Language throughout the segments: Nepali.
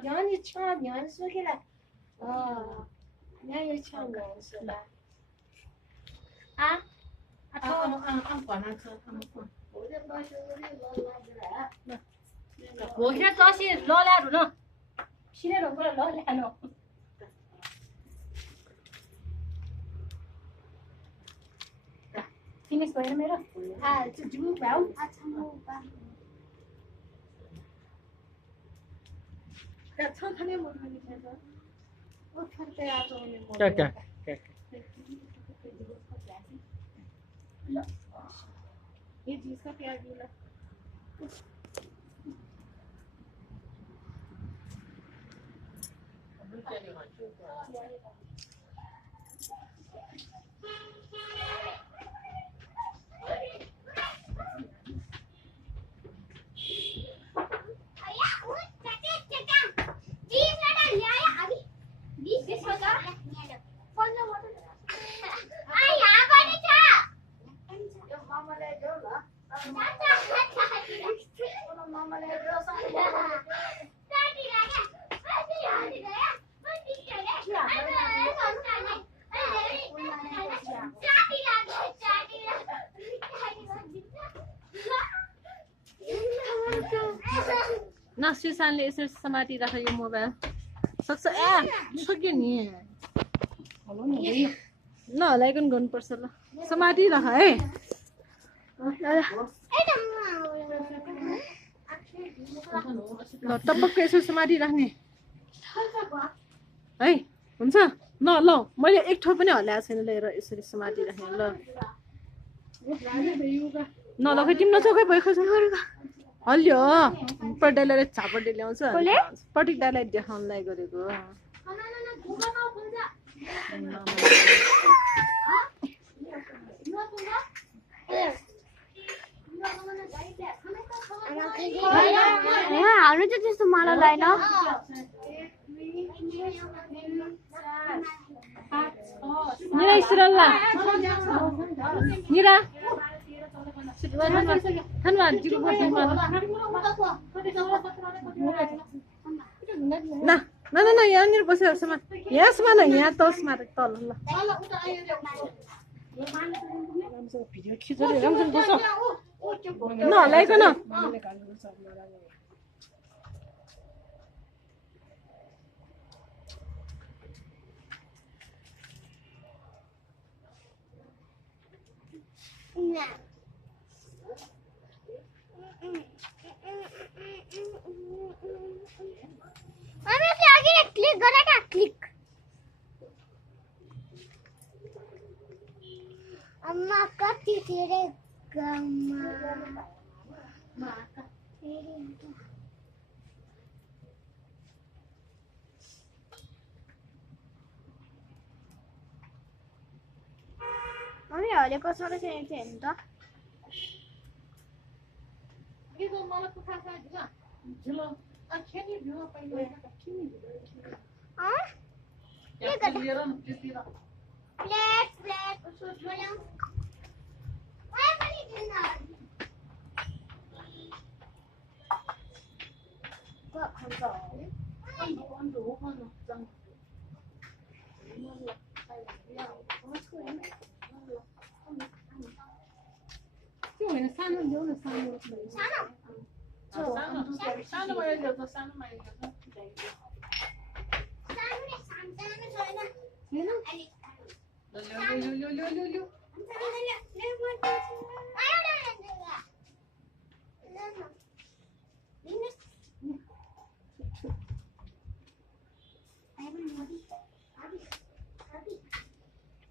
娘抢，娘说给了，娘又抢东西了。啊？管他吃，我现在早些老两种呢，现在都不能老两种。今天说的没了，就不办，这长看的没看的先生，我看这样种的没。对。你几个边去了？ना सुशान्तले यसरी समातिराख यो मोबाइल सक्छ छोक्यो नि नहलाइकन गर्नुपर्छ ल समातिराख है ल टपक्क यसो समातिराख्ने है हुन्छ न ल मैले एक ठाउँ पनि हल्लाएको छैन लिएर यसरी समातिराख्ने ल न ल खै तिम्रो चोकै भइखो छ हल्यो पटिकलाई झापटी ल्याउँछ पटिकलाई देखाउनलाई गरेको हाल्नु चाहिँ त्यस्तो मलाई लाइन निरा इसरल्ला निरा धन्यवाद जीको बस्नुमा न यहाँनिर बसेहरूसम्म यहाँसम्म न यहाँ तसमा तल ल भिडियो खिचेर राम्रोसँग बस नहलाइकन क्लिक गरेका क्लिक अम्मा कति तेरे गम्मा मम्मी हलेको सबै छैन हेर्नु त यो मलाई पुखा दिन्छ झुलो अखेनी भिउ पाइन्छ किन के लिएर न त्यतिर प्लेट उसो जोड्यौ आइ पनि दिन खान्छ अन्त हो न जङ त्यो होइन सानो ल्याउ न सानो सानो भयो ल्याउ त सानो mile ल्याउ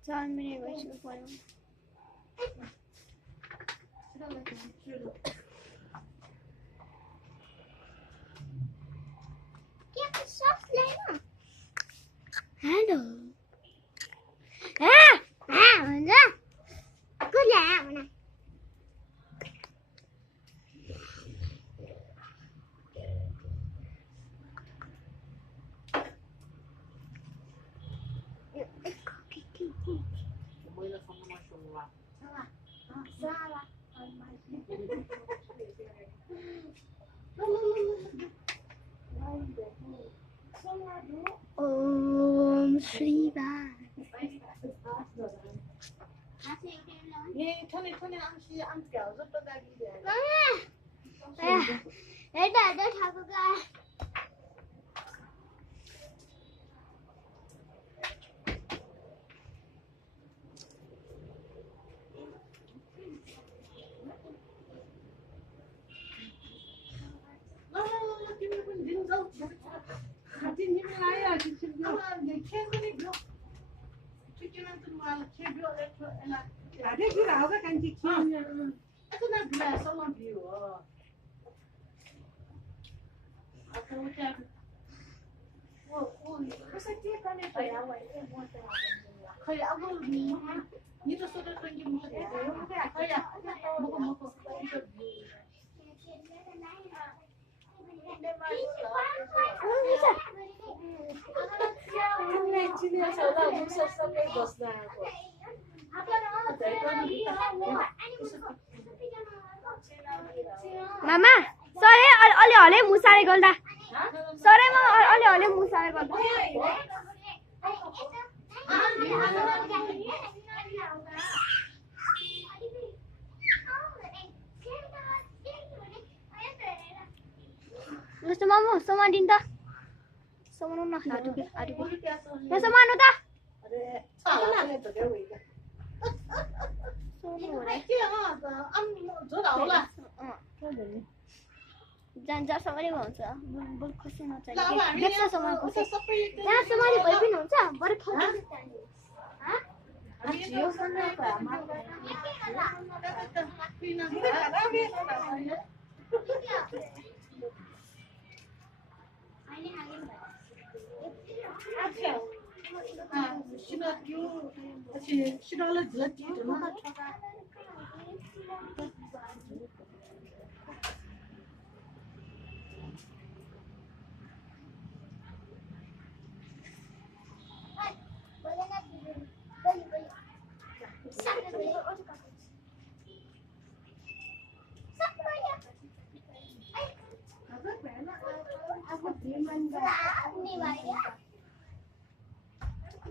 John minute waiting for him. Get the sauce later. Hello. Good lad. Om Shri Ram. Ada Thakur का Mama, sorry, अलि हले मुसारे गर्दा सरै म अलि हले मुसारे गर्दा Gusto mo sama din ta. Sama na aduh ke. Ya sama anu ta. जान्छ सबैले भन्छ बुल खुसी नचाहि देख्छ समय खुसी यहाँ समाले भइ पनि हुन्छ बरु खान्छ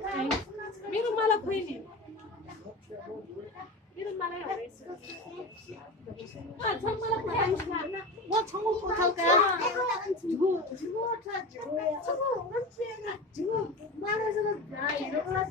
मेरो मलाई खोइली मेरो मलाई हरेछ म छौ पोथाउका झुगु छ झुगु झुगु मामा जब गाइरो ला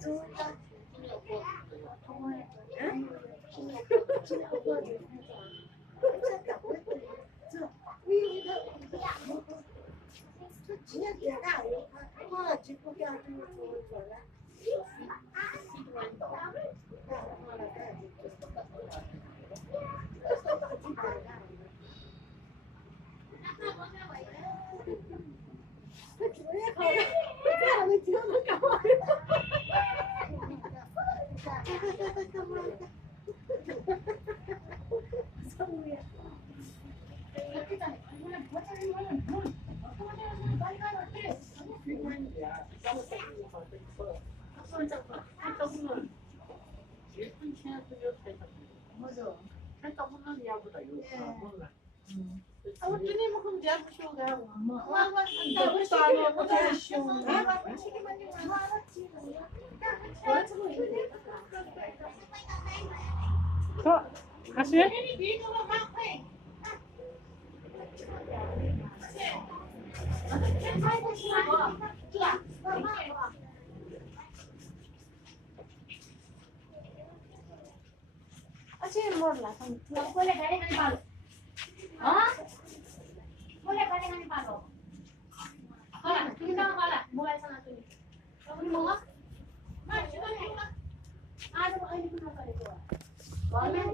Boleh